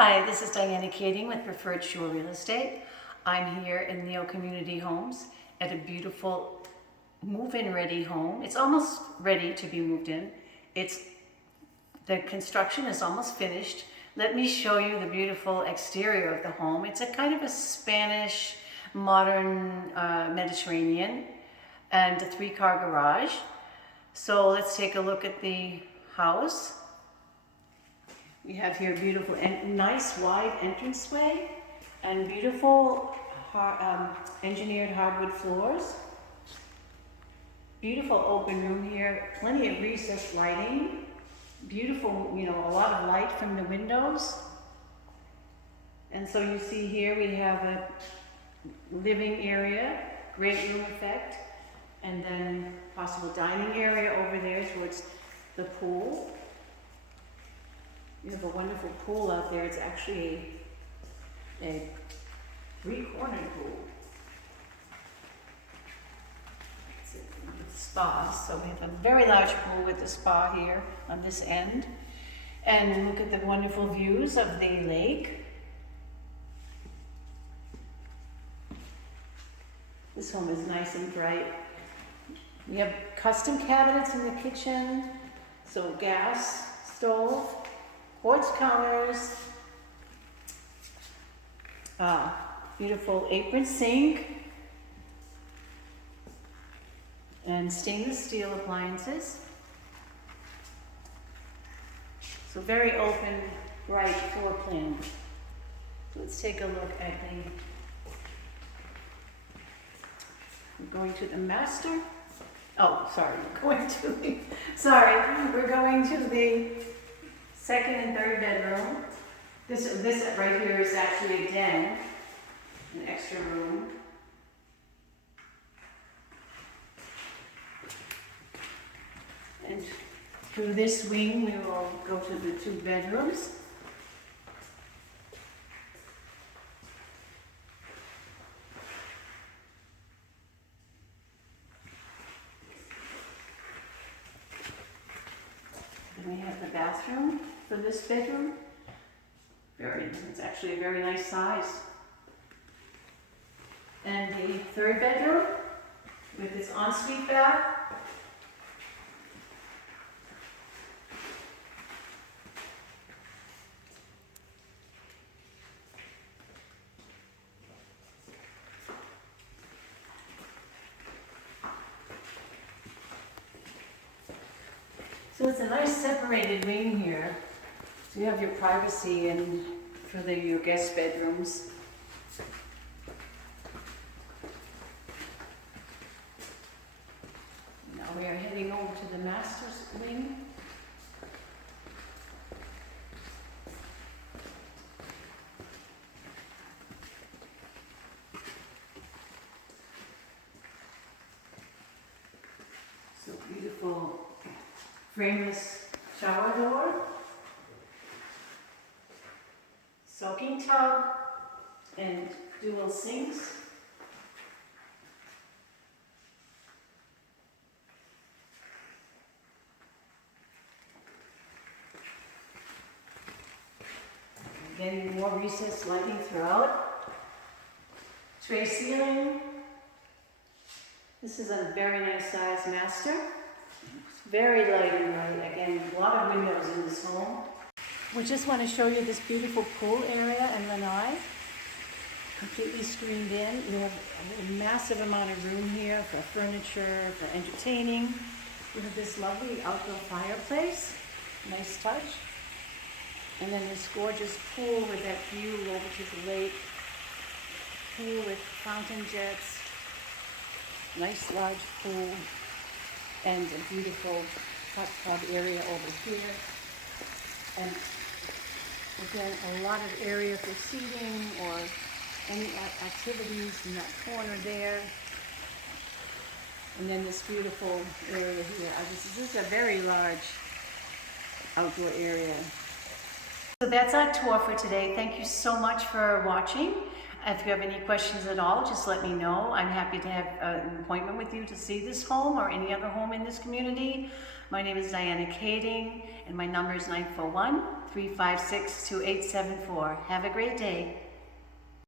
Hi, this is Diana Kading with Preferred Shore Real Estate. I'm here in Neo Community Homes at a beautiful move-in ready home. It's almost ready to be moved in. The construction is almost finished. Let me show you the beautiful exterior of the home. It's a kind of a Spanish, modern Mediterranean, and a 3-car garage. So let's take a look at the house. We have here beautiful and nice wide entranceway and beautiful engineered hardwood floors. Beautiful open room here, plenty of recessed lighting. Beautiful, a lot of light from the windows. And so you see here we have a living area, great room effect, and then possible dining area over there towards the pool. You have a wonderful pool out there. It's actually a 3-cornered pool. It's a spa, so we have a very large pool with the spa here on this end. And look at the wonderful views of the lake. This home is nice and bright. We have custom cabinets in the kitchen, so gas stove, quartz counters, beautiful apron sink, and stainless steel appliances. So very open, bright floor plan. So let's take a look at we're going to the master. Oh, sorry, we're going to the second and third bedroom. This right here is actually a den, an extra room. And through this wing, we will go to the 2 bedrooms. Then we have the bathroom for this bedroom. It's actually a very nice size. And the 3rd bedroom with its ensuite bath. So it's a nice separated wing here. So you have your privacy and for your guest bedrooms. Now we are heading over to the master's wing. So beautiful frameless shower door. Soaking tub and dual sinks. Again, more recessed lighting throughout. Tray ceiling. This is a very nice size master. It's very light and bright. Again, a lot of windows in this home. We just want to show you this beautiful pool area and lanai, completely screened in. You have a massive amount of room here for furniture, for entertaining. You have this lovely outdoor fireplace, nice touch. And then this gorgeous pool with that view over to the lake. Pool with fountain jets, nice large pool, and a beautiful hot tub area over here. And again, a lot of area for seating or any activities in that corner there. And then this beautiful area here. This is a very large outdoor area. So that's our tour for today. Thank you so much for watching. If you have any questions at all, just let me know. I'm happy to have an appointment with you to see this home or any other home in this community. My name is Diana Kading, and my number is 941-356-2874. Have a great day.